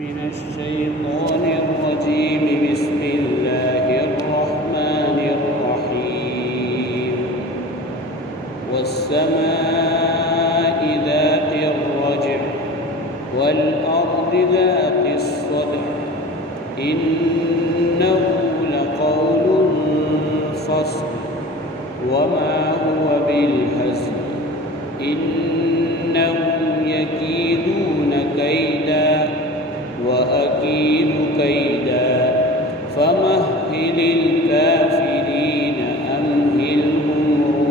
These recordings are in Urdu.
من الشيطان الرجيم بسم الله الرحمن الرحيم والسماء ذات الرجع والأرض ذات الصدع إنه لقول فصل وما هو بالهزل إنهم يكيدون كيدا وأكيد كيدا فمهل الكافرين أمهلهم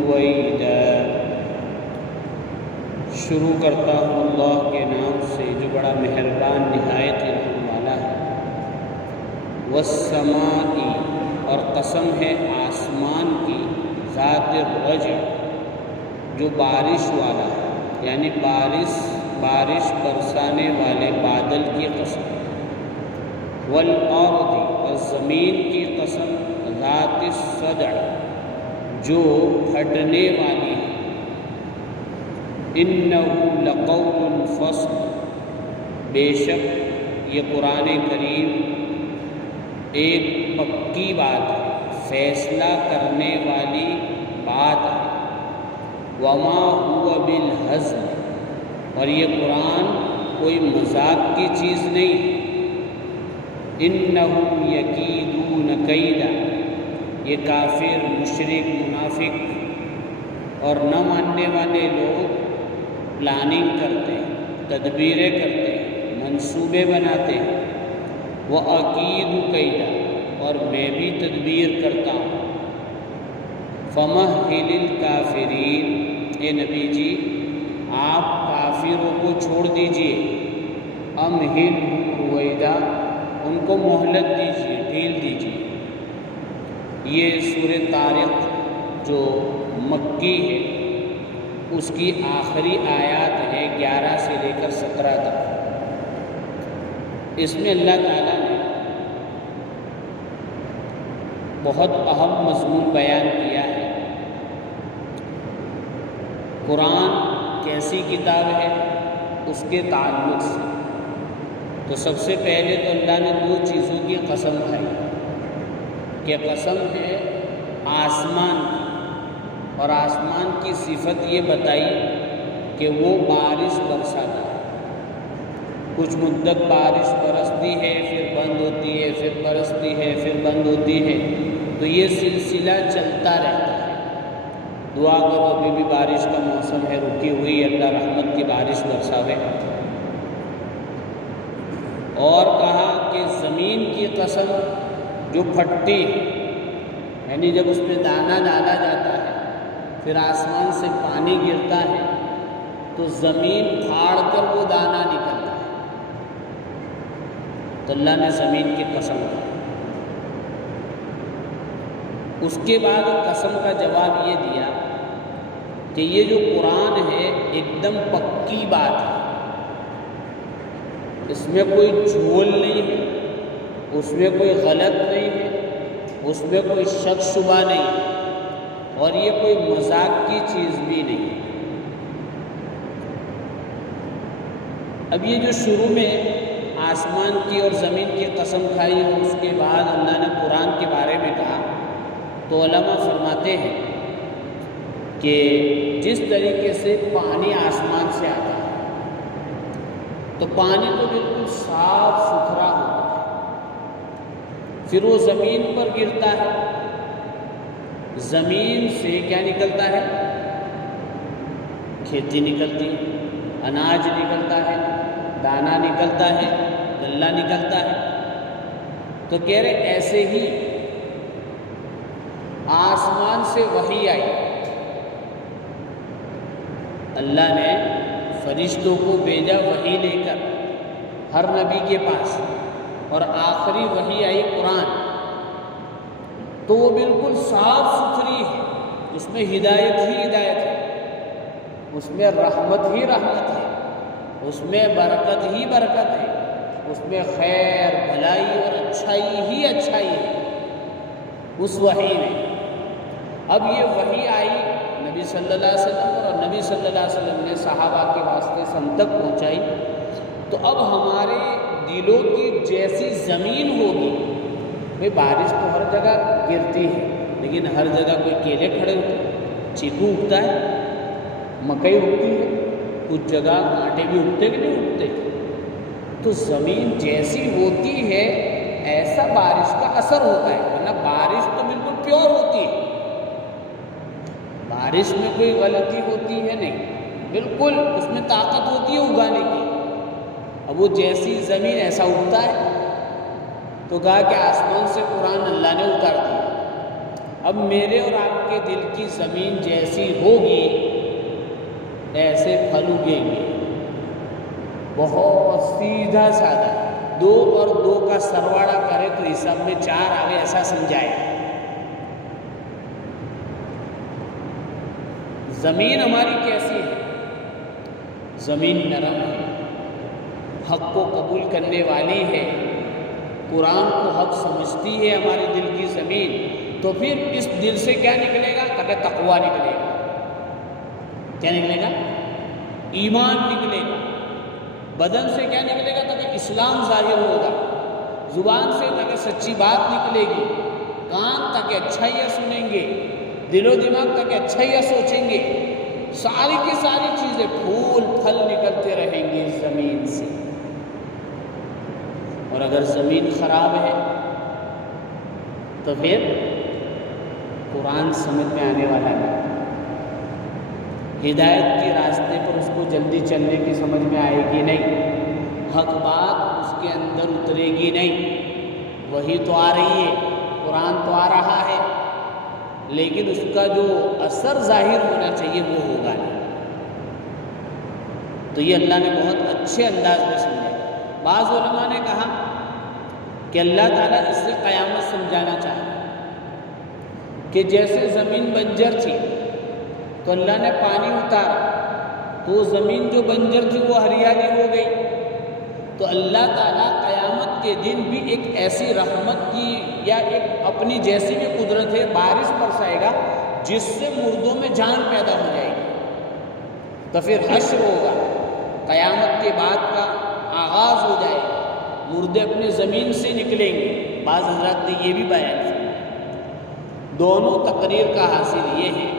رويدا۔ شروع کرتا ہوں اللہ کے نام سے جو بڑا مہربان نہایت رحم والا ہے۔ والسماء، اور قسم ہے آسمان کی، ذات الرجع، جو بارش والا ہے، یعنی بارش برسانے والے بادل کی قسم۔ والارض، اور زمین کی قسم، ذات الصدع، جو پھٹنے والی ہے۔ انہ لقول فصل، بے شک یہ قرآن کریم ایک پکی بات ہے، فیصلہ کرنے والی بات ہے۔ وما هو بالہزل، اور یہ قرآن کوئی مذاق کی چیز نہیں۔ انہم یکیدون کیدا، یہ کافر، مشرک، منافق اور نہ ماننے والے لوگ پلاننگ کرتے ہیں، تدبیریں کرتے ہیں، منصوبے بناتے ہیں۔ وَأَكِيدُ كَيْدًا، اور میں بھی تدبیر کرتا ہوں۔ فَمَهِّلِ الْكَافِرِينَ، اے نبی جی آپ کافروں کو چھوڑ دیجئے۔ أَمْهِلْهُمْ رُوَيْدًا، ان کو مہلت دیجئے، ڈھیل دیجئے۔ یہ سورہ طارق جو مکی ہے اس کی آخری آیات ہے 11 سے لے کر 17 تک۔ اس میں اللہ تعالیٰ نے بہت اہم مضمون بیان کیا ہے۔ قرآن کیسی کتاب ہے اس کے تعلق سے تو سب سے پہلے تو اللہ نے دو چیزوں کی قسم کھائی کہ قسم ہے آسمان کی، اور آسمان کی صفت یہ بتائی کہ وہ بارش برساتا ہے۔ کچھ مدت بارش برستی ہے، پھر بند ہوتی ہے، پھر برستی ہے، پھر بند ہوتی ہے، تو یہ سلسلہ چلتا رہتا ہے۔ دعا کرو ابھی بھی بارش کا موسم ہے، رکی ہوئی، اللہ رحمت کی بارش برساوے۔ اور کہا کہ زمین کی قسم جو پھٹتی ہے، یعنی جب اس میں دانہ ڈالا جاتا ہے پھر آسمان سے پانی گرتا ہے تو زمین پھاڑ کر وہ دانہ نکلتا ہے، تو اللہ نے زمین کی قسم کی۔ اس کے بعد قسم کا جواب یہ دیا کہ یہ جو قرآن ہے ایک دم پکی بات ہے، اس میں کوئی جھول نہیں ہے، اس میں کوئی غلط نہیں ہے، اس میں کوئی شک شبہ نہیں ہے، اور یہ کوئی مذاق کی چیز بھی نہیں ہے۔ اب یہ جو شروع میں آسمان کی اور زمین کی قسم کھائی اور اس کے بعد اللہ نے قرآن کے بارے میں کہا، تو علماء فرماتے ہیں کہ جس طریقے سے پانی آسمان سے آتا ہے تو پانی تو بالکل صاف ستھرا ہوتا ہے، پھر وہ زمین پر گرتا ہے، زمین سے کیا نکلتا ہے؟ کھیتی نکلتی ہے، اناج نکلتا ہے، دانہ نکلتا ہے، غلہ نکلتا ہے۔ تو کہہ رہے ایسے ہی آسمان سے وحی آئی، اللہ نے فرشتوں کو بھیجا وحی لے کر ہر نبی کے پاس، اور آخری وحی آئی قرآن، تو وہ بالکل صاف ستھری ہے، اس میں ہدایت ہی ہدایت ہے، اس میں رحمت ہی رحمت ہے، اس میں برکت ہی برکت ہے، اس میں خیر بھلائی اور اچھائی ہی اچھائی ہے اس وحی میں۔ اب یہ وحی آئی نبی صلی اللہ علیہ وسلم اور نبی صلی اللہ علیہ وسلم نے صحابہ کے واسطے سے ہم تک پہنچائی، تو اب ہمارے دلوں کی جیسی زمین ہوگی، بھائی بارش تو ہر جگہ گرتی ہے لیکن ہر جگہ کوئی کیلے کھڑے ہوتے ہیں، چیکو اگتا ہے، مکئی اگتی ہے، کچھ جگہ کانٹے بھی اگتے کہ نہیں اگتے؟ تو زمین جیسی ہوتی ہے ایسا بارش کا اثر ہوتا ہے، ورنہ بارش تو بالکل پیور ہوتی ہے، بارش میں کوئی غلطی ہوتی ہے نہیں، بالکل اس میں طاقت ہوتی ہے اگانے کی۔ اب وہ جیسی زمین ایسا اگتا ہے، تو کہا کہ آسمان سے قرآن اللہ نے اتار دیا، اب میرے اور آپ کے دل کی زمین جیسی ہوگی ایسے پھل اگیں گے، بہت سیدھا سادہ، 2 اور 2 کا سرواڑا کرے تو حساب میں 4 آوے ایسا سمجھائے۔ زمین ہماری کیسی ہے؟ زمین نرم ہے، حق کو قبول کرنے والی ہے، قرآن کو حق سمجھتی ہے ہمارے دل کی زمین، تو پھر اس دل سے کیا نکلے گا؟ کہ تقویٰ نکلے گا۔ کیا نکلے گا؟ ایمان نکلے گا۔ بدن سے کیا نکلے گا؟ تاکہ اسلام ظاہر ہوگا، زبان سے تاکہ سچی بات نکلے گی، کان تاکہ اچھائیاں سنیں گے، دل و دماغ تاکہ اچھائیاں سوچیں گے، ساری کی ساری چیزیں پھول پھل نکلتے رہیں گے زمین سے۔ اور اگر زمین خراب ہے تو پھر قرآن سمجھ میں آنے والا نہیں، ہدایت کے راستے پر اس کو جلدی چلنے کی سمجھ میں آئے گی نہیں، حق بات اس کے اندر اترے گی نہیں۔ وہی تو آ رہی ہے، قرآن تو آ رہا ہے، لیکن اس کا جو اثر ظاہر ہونا چاہیے وہ ہوگا نہیں۔ تو یہ اللہ نے بہت اچھے انداز میں سمجھا۔ بعض علماء نے کہا کہ اللہ تعالیٰ اس سے قیامت سمجھانا چاہتا کہ جیسے زمین بنجر تھی تو اللہ نے پانی اتارا تو زمین جو بنجر تھی وہ ہریالی ہو گئی، تو اللہ تعالیٰ قیامت کے دن بھی ایک ایسی رحمت کی یا ایک اپنی جیسی بھی قدرت ہے بارش برسائے گا جس سے مردوں میں جان پیدا ہو جائے گی، تو پھر حشر ہوگا، قیامت کے بعد کا آغاز ہو جائے گا، مردے اپنے زمین سے نکلیں گے۔ بعض حضرات نے یہ بھی بیان کیا۔ دونوں تقریر کا حاصل یہ ہے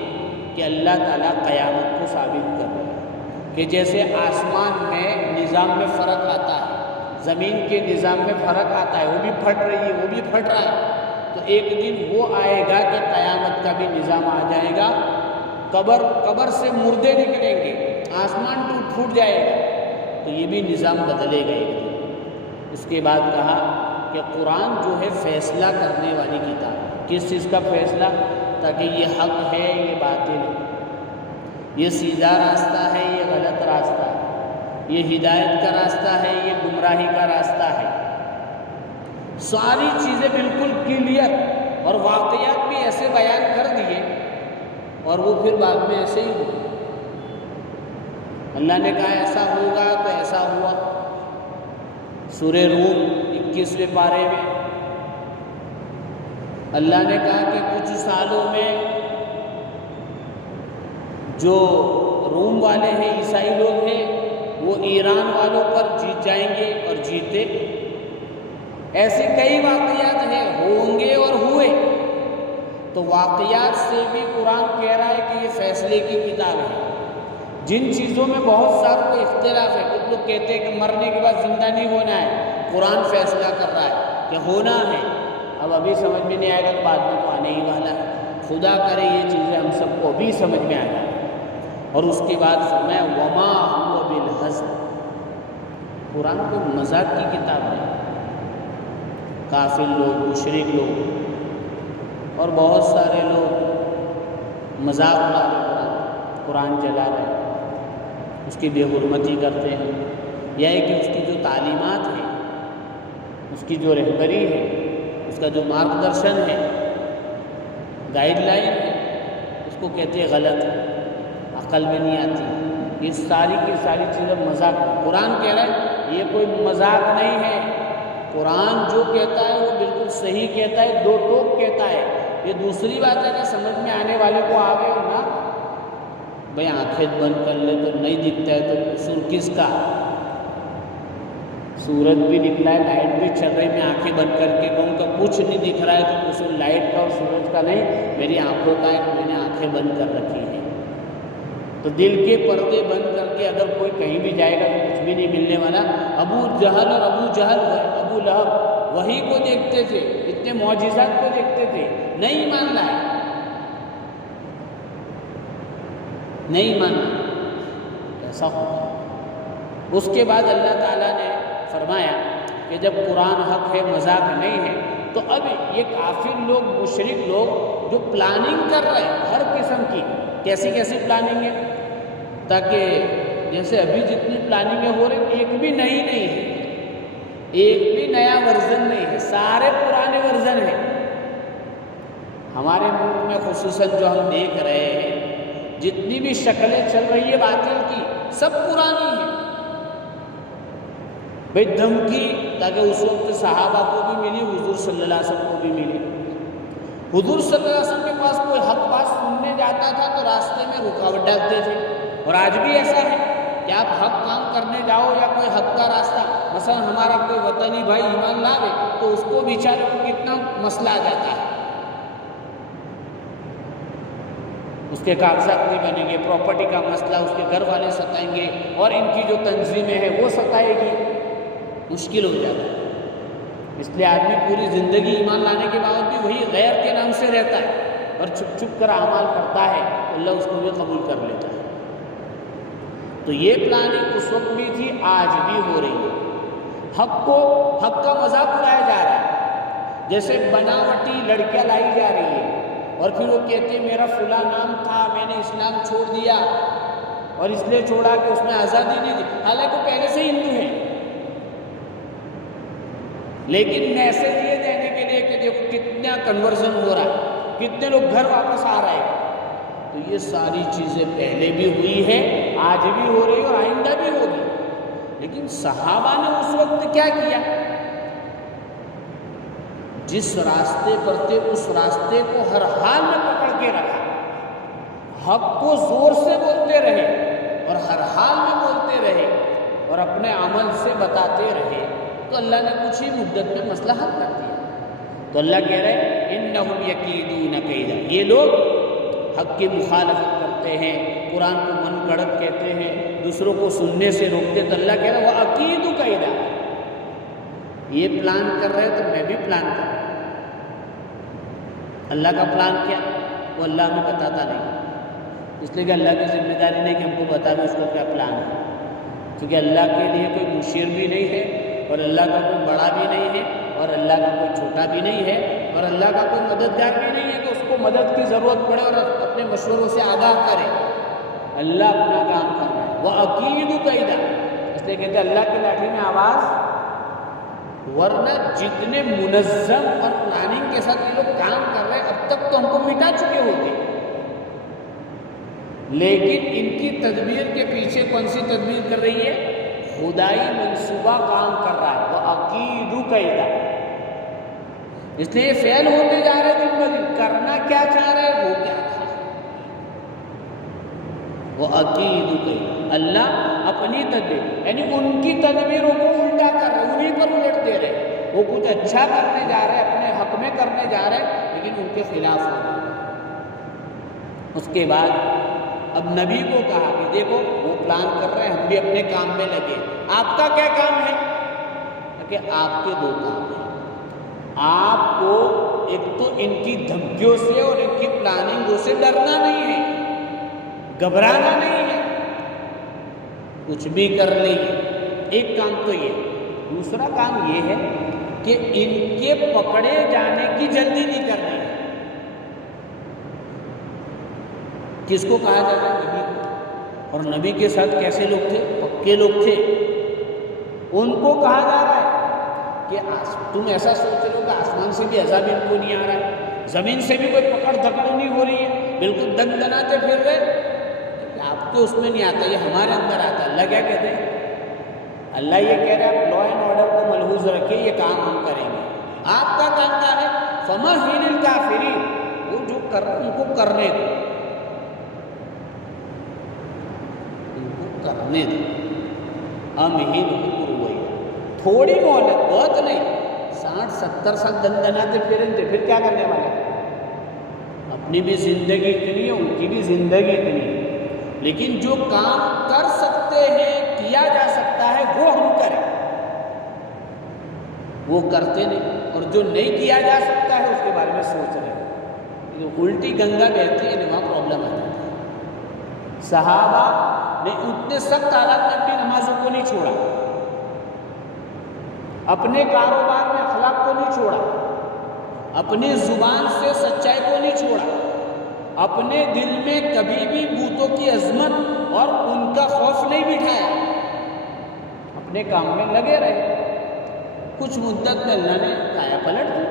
کہ اللہ تعالیٰ قیامت کو ثابت کر رہا ہے کہ جیسے آسمان میں نظام میں فرق آتا ہے، زمین کے نظام میں فرق آتا ہے، وہ بھی پھٹ رہی ہے وہ بھی پھٹ رہا ہے، تو ایک دن وہ آئے گا کہ قیامت کا بھی نظام آ جائے گا، قبر سے مردے نکلیں گے، آسمان ٹوٹ جائے گا، تو یہ بھی نظام بدلے گا ایک دن۔ اس کے بعد کہا کہ قرآن جو ہے فیصلہ کرنے والی کتاب ہے۔ کس چیز کا فیصلہ؟ تاکہ یہ حق ہے یہ باطل ہے، یہ سیدھا راستہ ہے یہ غلط راستہ ہے، یہ ہدایت کا راستہ ہے یہ گمراہی کا راستہ ہے، ساری چیزیں بالکل کلیئر، اور واقعات بھی ایسے بیان کر دیے، اور وہ پھر بعد میں ایسے ہی ہوئے۔ اللہ نے کہا ایسا ہوگا تو ایسا ہوا۔ سورہ روم 21ویں پارے میں اللہ نے کہا کہ کچھ سالوں میں جو روم والے ہیں عیسائی لوگ ہیں وہ ایران والوں پر جیت جائیں گے اور جیتے۔ ایسے کئی واقعات ہیں، ہوں گے اور ہوئے۔ تو واقعات سے بھی قرآن کہہ رہا ہے کہ یہ فیصلے کی کتاب ہے۔ جن چیزوں میں بہت ساروں کو اختلاف ہے، کچھ لوگ کہتے ہیں کہ مرنے کے بعد زندہ نہیں ہونا ہے، قرآن فیصلہ کر رہا ہے کہ ہونا ہے۔ اب ابھی سمجھ میں نہیں آئے گا تو بعد میں تو آنے ہی والا ہے۔ خدا کرے یہ چیزیں ہم سب کو بھی سمجھ میں آ جائیں۔ اور اس کے بعد فرمایا وما هو بالهزل، قرآن کو مذاق کی کتاب ہے۔ کافر لوگ، مشرک لوگ اور بہت سارے لوگ مذاق اڑا رہے، قرآن جلا رہے، اس کی بے حرمتی کرتے ہیں، یا ہے کہ اس کی جو تعلیمات ہیں، اس کی جو رہبری ہے، اس کا جو مارگدرشن ہے، گائیڈ لائن ہے، اس کو کہتے ہیں غلط ہے، عقل میں نہیں آتی۔ یہ ساری کی ساری چیزیں مذاق ہے۔ قرآن کہہ رہا ہے یہ کوئی مذاق نہیں ہے، قرآن جو کہتا ہے وہ بالکل صحیح کہتا ہے، دو ٹوک کہتا ہے۔ یہ دوسری بات ہے کہ سمجھ میں آنے والے کو آگے اور نہ، بھئی آنکھیں بند کر لے تو نہیں دکھتا ہے تو قصور کس کا؟ سورج بھی نکلا ہے، لائٹ بھی چل رہی، میں آنکھیں بند کر کے کہوں کہ کچھ نہیں دکھ رہا ہے تو قصور لائٹ کا اور سورج کا نہیں، میری آنکھوں کا ہے کہ میں نے آنکھیں بند کر رکھی ہیں۔ تو دل کے پردے بند کر کے اگر کوئی کہیں بھی جائے گا تو کچھ بھی نہیں ملنے والا۔ ابو جہل اور ابو لہب وہی کو دیکھتے تھے، اتنے معجزات کو دیکھتے تھے، نہیں مان رہا ہے، نہیں ماننا، ایسا ہوتا ہے۔ اس کے بعد اللہ تعالیٰ نے فرمایا کہ جب قرآن حق ہے، مذاق نہیں ہے، تو اب یہ کافر لوگ، مشرک لوگ جو پلاننگ کر رہے ہیں ہر قسم کی، کیسی کیسی پلاننگ ہے، تاکہ جیسے ابھی جتنی پلاننگیں ہو رہی ایک بھی نئی نہیں ہے، ایک بھی نیا ورژن نہیں ہے، سارے پرانے ورژن ہیں۔ ہمارے ملک میں خصوصاً جو ہم دیکھ رہے ہیں، جتنی بھی شکلیں چل رہی ہے باطل کی، سب پرانی ہیں۔ بھئی دھمکی، تاکہ اس وقت صحابہ کو بھی ملی، حضور صلی اللہ علیہ وسلم کو بھی ملی۔ حضور صلی اللہ علیہ وسلم کے پاس کوئی حق بات سننے جاتا تھا تو راستے میں رکاوٹ ڈالتے تھے، اور آج بھی ایسا ہے کہ آپ حق کام کرنے جاؤ یا کوئی حق کا راستہ، مثلا ہمارا کوئی وطنی بھائی ایمان لاوے تو اس کو بیچارے کو کتنا مسئلہ آ جاتا ہے، اس کے کاغذات نہیں بنیں گے، پراپرٹی کا مسئلہ، اس کے گھر والے ستائیں گے، اور ان کی جو تنظیمیں ہیں وہ ستائے گی، مشکل ہو جاتا ہے۔ اس لیے آدمی پوری زندگی ایمان لانے کے بعد بھی وہی غیر کے نام سے رہتا ہے اور چھپ چھپ کر اعمال کرتا ہے، اللہ اس کو بھی قبول کر لیتا ہے۔ تو یہ پلاننگ اس وقت بھی تھی، آج بھی ہو رہی ہے۔ حق کا مذاق اڑایا جا رہا ہے، جیسے بناوٹی لڑکیاں لائی جا رہی ہے، اور پھر وہ کہتے ہیں میرا فلاں نام تھا، میں نے اسلام چھوڑ دیا، اور اس لیے چھوڑا کہ اس میں آزادی نہیں دی، حالانکہ وہ پہلے سے ہندو ہے، لیکن میسج یہ دینے کے لیے کہ دیکھو کتنا کنورژن ہو رہا ہے، کتنے لوگ گھر واپس آ رہے ہیں۔ تو یہ ساری چیزیں پہلے بھی ہوئی ہے، آج بھی ہو رہی اور آئندہ بھی ہوگی۔ لیکن صحابہ نے اس وقت کیا کیا؟ جس راستے پر تھے اس راستے کو ہر حال میں پکڑ کے رکھا، حق کو زور سے بولتے رہے اور ہر حال میں بولتے رہے اور اپنے عمل سے بتاتے رہے، تو اللہ نے کچھ ہی مدت میں مسئلہ حل کر دیا۔ تو اللہ کہہ رہے انہم یکیدون کیدا، یہ لوگ حق کی مخالفت کرتے ہیں، قرآن کو من گڑت کہتے ہیں، دوسروں کو سننے سے روکتے، تو اللہ کہہ رہا ہے وَأَكِيدُ كَيْدًا، یہ پلان کر رہے تو میں بھی پلان کر رہا ہوں۔ اللہ کا پلان کیا وہ اللہ ہمیں بتاتا نہیں، اس لیے کہ اللہ کی ذمہ داری نہیں کہ ہم کو بتا دیں اس کا کیا پلان ہے، کیونکہ اللہ کے لیے کوئی مشیر بھی نہیں ہے، اور اللہ کا کوئی بڑا بھی نہیں ہے، اور اللہ کا کوئی چھوٹا بھی نہیں ہے، اور اللہ کا کوئی مددگار بھی نہیں ہے کہ اس کو مدد کی ضرورت پڑے اور اپنے مشوروں سے آگاہ کرے۔ اللہ اپنا کام کر رہا ہے، وَأَكِيدُ كَيْدًا، اس لیے کہتے ہیں اللہ کی لاٹھی میں آواز، ورنہ جتنے منظم اور پلاننگ کے ساتھ یہ لوگ کام کر رہے ہیں اب تک تو ہم کو مٹا چکے ہوتے، لیکن ان کی تدبیر کے پیچھے کون سی تدبیر کر رہی ہے؟ خدائی منصوبہ کام کر رہا ہے، وَأَكِيدُ كَيْدًا، اس لیے یہ فعل ہوتے جا رہے دن بدن، کرنا کیا چاہ رہے وہ کیا تھا، وَأَكِيدُ كَيْدًا، اللہ اپنی تدبیر، یعنی ان کی تدبیروں کو الٹا کر رہے، انہیں پر الٹ دے رہے، وہ کچھ اچھا کرنے جا رہے، اپنے حق میں کرنے جا رہے، لیکن ان کے خلاف ہو رہے۔ اس کے بعد اب نبی کو کہا کہ دیکھو وہ پلان کر رہے ہیں، ہم بھی اپنے کام میں لگے، آپ کا کیا کام ہے؟ کہ آپ کے دو کام ہیں، آپ کو ایک تو ان کی دھمکیوں سے اور ان کی پلاننگوں سے ڈرنا نہیں ہے، گھبرانا نہیں ہے، کچھ بھی کر لیں، ایک کام تو یہ۔ دوسرا کام یہ ہے کہ ان کے پکڑے جانے کی جلدی نہیں کرنی ہے۔ کس کو کہا جاتا ہے؟ نبی کو، اور نبی کے ساتھ کیسے لوگ تھے؟ پکے لوگ تھے، ان کو کہا جا رہا ہے کہ تم ایسا سوچ رہے ہو کہ آسمان سے بھی عذاب ان کو نہیں آ رہا ہے، زمین سے بھی کوئی پکڑ دھکڑ نہیں ہو رہی ہے، بالکل دن دناتے پھر رہے، آپ تو اس میں نہیں آتا، یہ ہمارے اندر آتا۔ اللہ کیا کہتے ہیں؟ اللہ یہ کہہ رہے ہیں آپ لا اینڈ آرڈر کو ملحوظ رکھیے، یہ کام ہم کریں گے، آپ کا کام کیا ہے؟ فَمَهِّلِ الْكَافِرِينَ، وہ جو کر رہے ہیں ان کو کرنے دو، ان کو کرنے دو، أَمْهِلْهُمْ رُوَيْدًا، تھوڑی مہلت، بہت نہیں، 60-70 سال دندناتے پھریں تھے، پھر کیا کرنے والے؟ اپنی بھی زندگی اتنی ہے، ان کی بھی زندگی اتنی ہے، لیکن جو کام کر سکتے ہیں، کیا جا سکتا ہے، وہ ہم کریں، وہ کرتے نہیں، اور جو نہیں کیا جا سکتا ہے اس کے بارے میں سوچ رہے ہیں۔ الٹی گنگا بہتی ہے، وہاں پرابلم آ جاتی ہے۔ صحابہ نے اتنے سخت حالات میں اپنی نمازوں کو نہیں چھوڑا، اپنے کاروبار میں اخلاق کو نہیں چھوڑا، اپنی زبان سے سچائی کو نہیں چھوڑا، اپنے دل میں کبھی بھی بتوں کی عظمت اور ان کا خوف نہیں بٹھایا، اپنے کام میں لگے رہے۔ کچھ مدت میں اللہ نے کایا پلٹ دی۔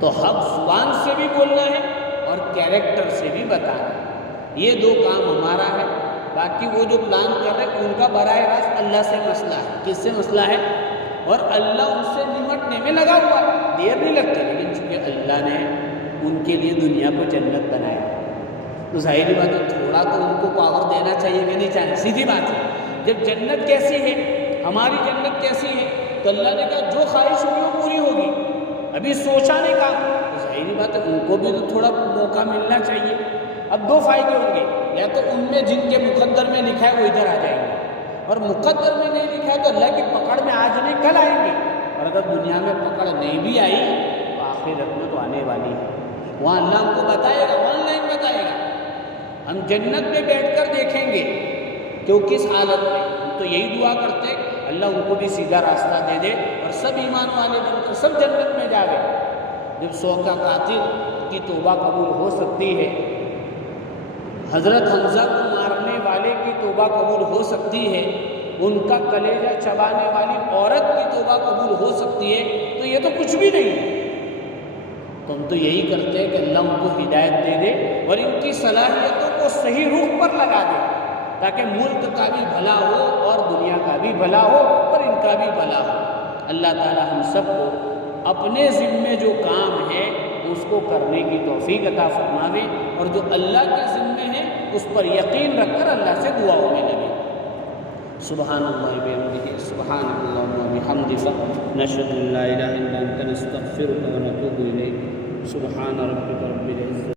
تو حق زبان سے بھی بولنا ہے اور کیریکٹر سے بھی بتانا ہے، یہ دو کام ہمارا ہے۔ باقی وہ جو پلان کر رہے ہیں ان کا براہ راست اللہ سے مسئلہ ہے۔ کس سے مسئلہ ہے؟ اور اللہ ان سے نمٹنے میں لگا ہوا ہے، دیر نہیں لگتی، لیکن چونکہ اللہ نے ان کے لیے دنیا کو جنت بنایا تو ظاہری بات ہے تھوڑا تو ان کو پاور دینا چاہیے کہ نہیں چاہیے؟ سیدھی بات ہے۔ جب جنت کیسی ہے، ہماری جنت کیسی ہے، تو اللہ نے کہا جو خواہش ہوگی وہ پوری ہوگی، ابھی سوچا نہیں کہا، تو ظاہری بات ہے ان کو بھی تو تھوڑا موقع ملنا چاہیے۔ اب دو فائدے ہوں گے، یا تو ان میں جن کے مقدر میں لکھا ہے وہ ادھر آ جائیں گے، اور مقدر میں نہیں لکھا ہے تو اللہ کی پکڑ میں آج نہیں کل آئیں گے، اور اگر دنیا میں پکڑ نہیں بھی آئی تو آخرت میں تو آنے والی ہے، وہاں اللہ ہم کو بتائے گا، آن لائن بتائے گا، ہم جنت میں بیٹھ کر دیکھیں گے کہ وہ کس حالت میں۔ ہم تو یہی دعا کرتے ہیں اللہ ان کو بھی سیدھا راستہ دے دے اور سب ایمان والے بن کر سب جنت میں جاوے۔ جب 100 کا قاتل کی توبہ قبول ہو سکتی ہے، حضرت حمزہ کو مارنے والے کی توبہ قبول ہو سکتی ہے، ان کا کلیجہ چبانے والی عورت کی توبہ قبول ہو سکتی ہے، تو یہ تو کچھ بھی نہیں ہے۔ تو ہم تو یہی کرتے ہیں کہ اللہ ان کو ہدایت دے دے اور ان کی صلاحیتوں کو صحیح رخ پر لگا دے، تاکہ ملک کا بھی بھلا ہو اور دنیا کا بھی بھلا ہو اور ان کا بھی بھلا ہو۔ اللہ تعالی ہم سب کو اپنے ذمے جو کام ہے اس کو کرنے کی توفیق عطا فرماوے، اور جو اللہ کے ذمے ہے اس پر یقین رکھ کر اللہ سے دعاؤں میں لگے۔ سبحان اللہ بحمدہ، سبحان اللہ وبحمدہ، نشہد ان لا الہ الا انت، نستغفرک ونتوب الیک۔ سبحان ربک رب العزت